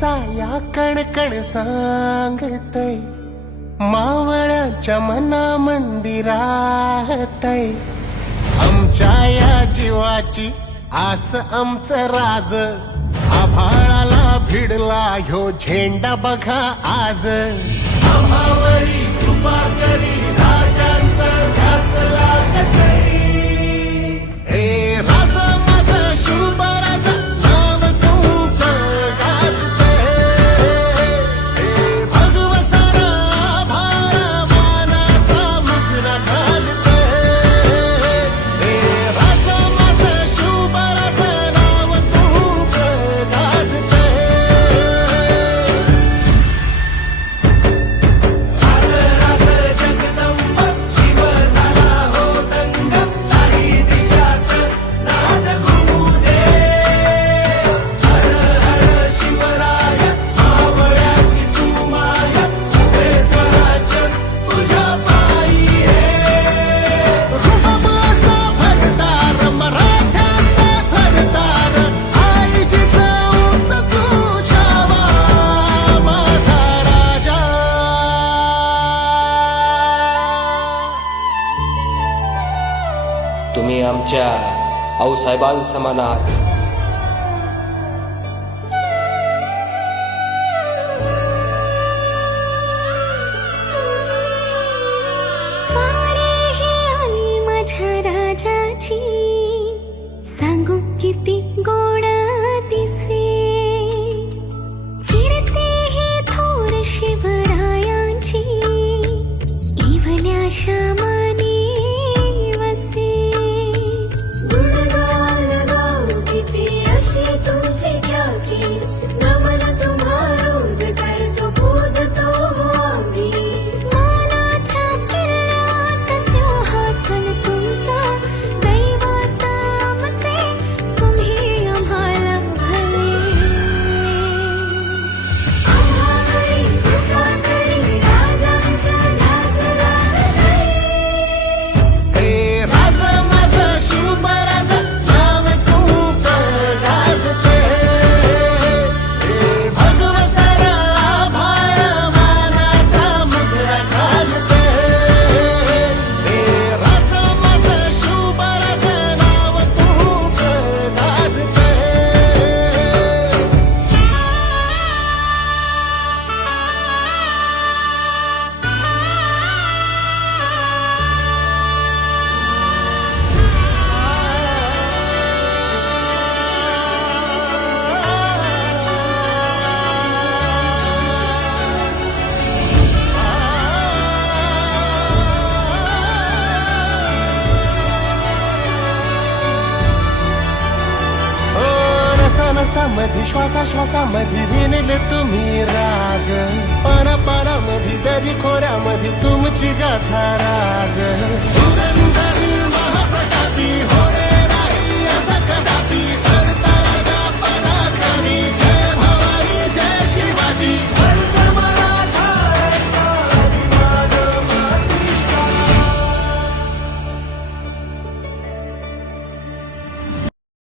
चाया कणकण सांगतय. मावळ्याच्या मना मंदिरातय आमच्या या जीवाची आस आमचं राज. आभाळाला भिडला ह्यो झेंडा बघा आज. कृपा करी राजांचा ध्यास लागतय. तुम्ही आमच्या आऊसाहेबांसमान आहात सारे आली माझ्या राजाची. श्वासामध्ये श्वासाश्वासामध्ये भिनले तुम्ही राज. पाना पानामध्ये दरी खोऱ्यामध्ये तुमची गाथा